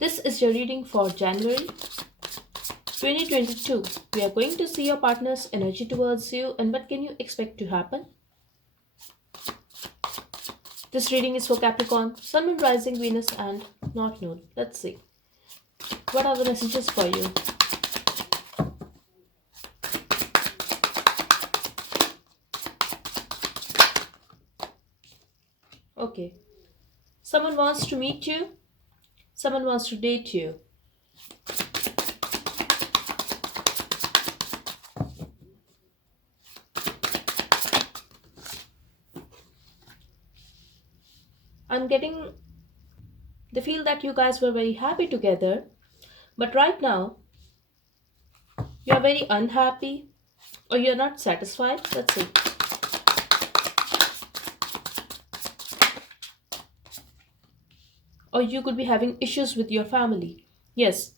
This is your reading for January 2022. We are going to see your partner's energy towards you and what can you expect to happen. This reading is for Capricorn, Sun, Moon, Rising, Venus, and North Node. Let's see. What are the messages for you? Okay. Someone wants to meet you. Someone wants to date you. I'm getting the feel that you guys were very happy together, but right now you are very unhappy or you're not satisfied. Let's see. Or you could be having issues with your family. Yes,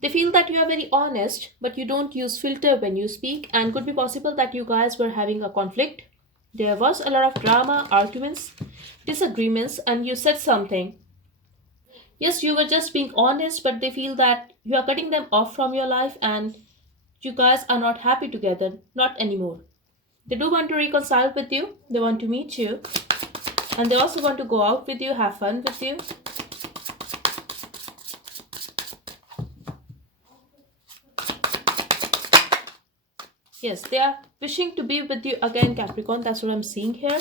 they feel that you are very honest, but you don't use filter when you speak, and could be possible that you guys were having a conflict. There was a lot of drama, arguments, disagreements, and you said something. Yes, you were just being honest, but they feel that you are cutting them off from your life and you guys are not happy together, not anymore. They do want to reconcile with you, they want to meet you, and they also want to go out with you, have fun with you. Yes, they are wishing to be with you again, Capricorn. That's what I'm seeing here.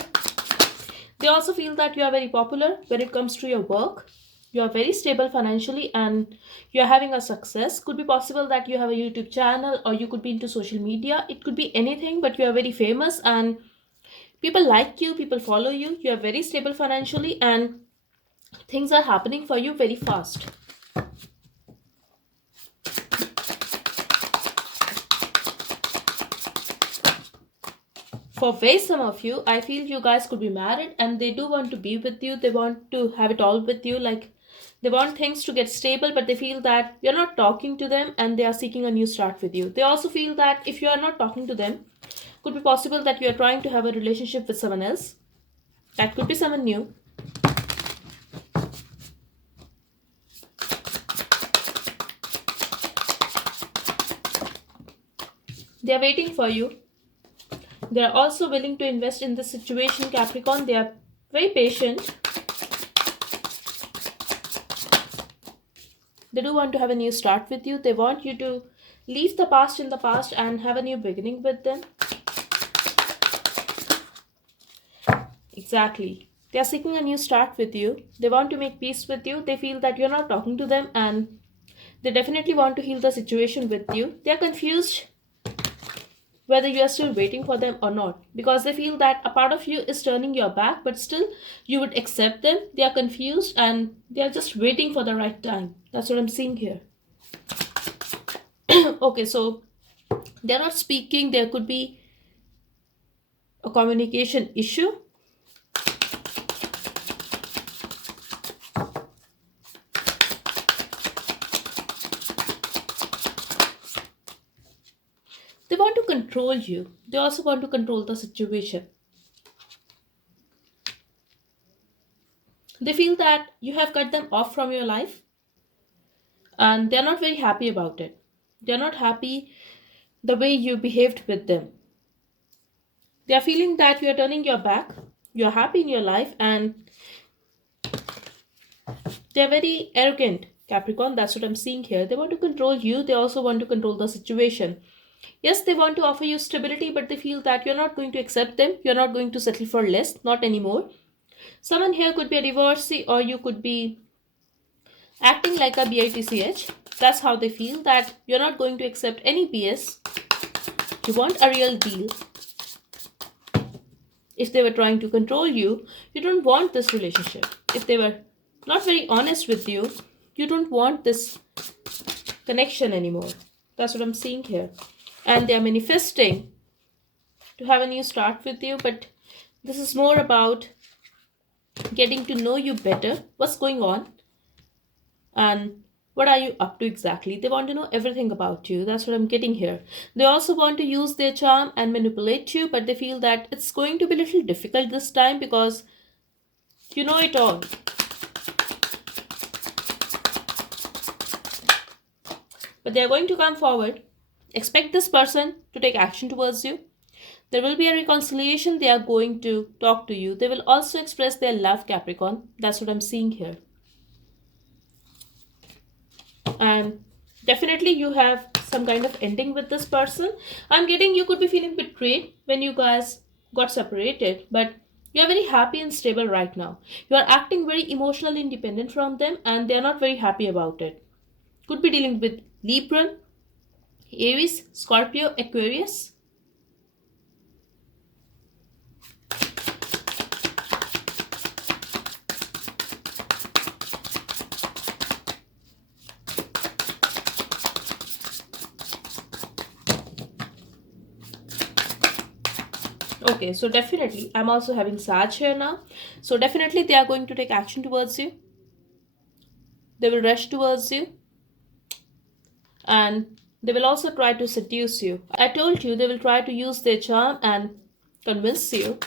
They also feel that you are very popular when it comes to your work. You are very stable financially and you are having a success. Could be possible that you have a YouTube channel or you could be into social media. It could be anything, but you are very famous and people like you, people follow you. You are very stable financially and things are happening for you very fast. For very some of you, I feel you guys could be married and they do want to be with you. They want to have it all with you. Like they want things to get stable, but they feel that you're not talking to them and they are seeking a new start with you. They also feel that if you are not talking to them, could be possible that you are trying to have a relationship with someone else. That could be someone new. They are waiting for you. They are also willing to invest in this situation, Capricorn. They are very patient. They do want to have a new start with you. They want you to leave the past in the past and have a new beginning with them. Exactly. They are seeking a new start with you. They want to make peace with you. They feel that you're not talking to them and they definitely want to heal the situation with you. They are confused whether you are still waiting for them or not because they feel that a part of you is turning your back but still you would accept them. They are confused and they are just waiting for the right time. That's what I'm seeing here. Okay, so they're not speaking. There could be a communication issue. They want to control you. They also want to control the situation. They feel that you have cut them off from your life and they're not very happy about it. They're not happy the way you behaved with them. They are feeling that you are turning your back, you're happy in your life, and they're very arrogant, Capricorn. That's what I'm seeing here. They want to control you, they also want to control the situation. Yes, they want to offer you stability, but they feel that you're not going to accept them, you're not going to settle for less, not anymore. Someone here could be a divorcee, or you could be acting like a bitch. That's how they feel, that you're not going to accept any BS. You want a real deal. If they were trying to control you, you don't want this relationship. If they were not very honest with you, you don't want this connection anymore. That's what I'm seeing here. And they are manifesting to have a new start with you, but this is more about getting to know you better, what's going on, and what are you up to exactly. They want to know everything about you. That's what I'm getting here. They also want to use their charm and manipulate you, but they feel that it's going to be a little difficult this time because you know it all. but they are going to come forward. Expect this person to take action towards you. There will be a reconciliation. They are going to talk to you. They will also express their love, Capricorn. That's what I'm seeing here. And definitely you have some kind of ending with this person. I'm getting you could be feeling betrayed when you guys got separated, but you are very happy and stable right now. You are acting very emotionally independent from them and they are not very happy about it. Could be dealing with Libra, Aries, Scorpio, Aquarius. Okay, so definitely I'm also having Sag here now. So definitely they are going to take action towards you. They will rush towards you. And they will also try to seduce you. I told you they will try to use their charm and convince you.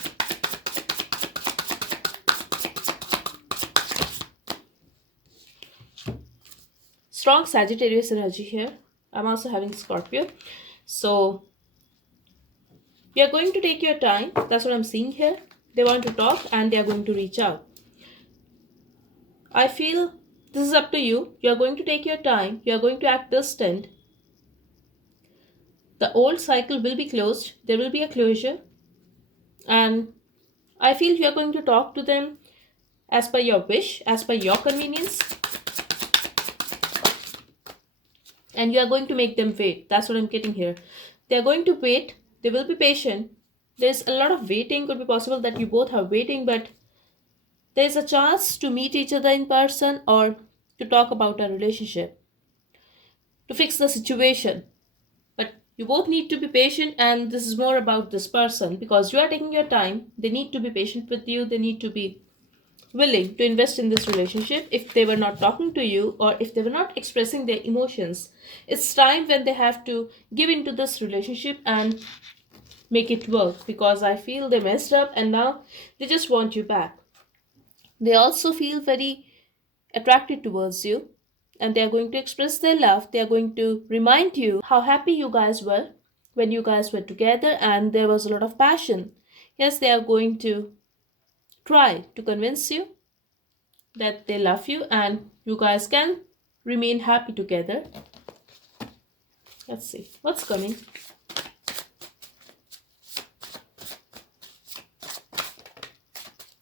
Strong Sagittarius energy here. I'm also having Scorpio. So you are going to take your time. That's what I'm seeing here. They want to talk and they are going to reach out. I feel this is up to you. You are going to take your time. You are going to act distant. The old cycle will be closed. There will be a closure. And I feel you are going to talk to them as per your wish, as per your convenience. And you are going to make them wait. That's what I'm getting here. They are going to wait. They will be patient. There's a lot of waiting. Could be possible that you both are waiting, but there's a chance to meet each other in person or to talk about a relationship, to fix the situation. But you both need to be patient, and this is more about this person because you are taking your time. They need to be patient with you. They need to be willing to invest in this relationship. If they were not talking to you or if they were not expressing their emotions, it's time when they have to give into this relationship and make it work, because I feel they messed up and now they just want you back. They also feel very attracted towards you and they are going to express their love. They are going to remind you how happy you guys were when you guys were together and there was a lot of passion. Yes, they are going to try to convince you that they love you and you guys can remain happy together. Let's see what's coming.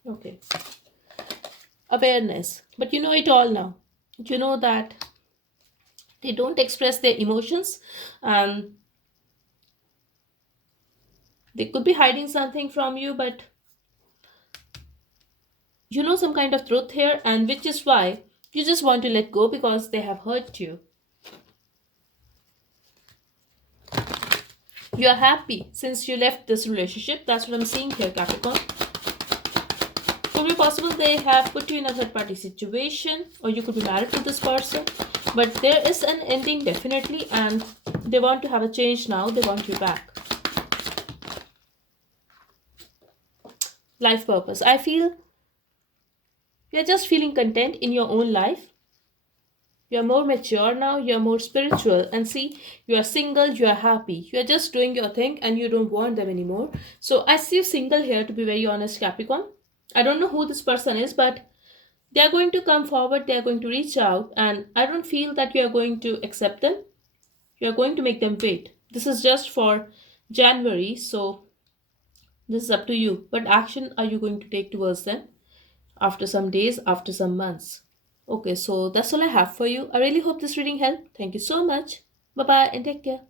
Okay. Awareness. But you know it all now. You know that they don't express their emotions and they could be hiding something from you, but you know some kind of truth here, and which is why you just want to let go because they have hurt you. You are happy since you left this relationship. That's what I'm seeing here, Capricorn. Could be possible they have put you in a third party situation, or you could be married to this person. But there is an ending definitely, and they want to have a change now. They want you back. Life purpose. I feel you're just feeling content in your own life. You're more mature now, you're more spiritual, and see, you are single, you are happy. You are just doing your thing and you don't want them anymore. So I see you single here, to be very honest, Capricorn. I don't know who this person is, but they are going to come forward, they are going to reach out, and I don't feel that you are going to accept them. You are going to make them wait. This is just for January, so this is up to you. What action are you going to take towards them after some days, after some months? Okay, so that's all I have for you. I really hope this reading helped. Thank you so much. Bye bye and take care.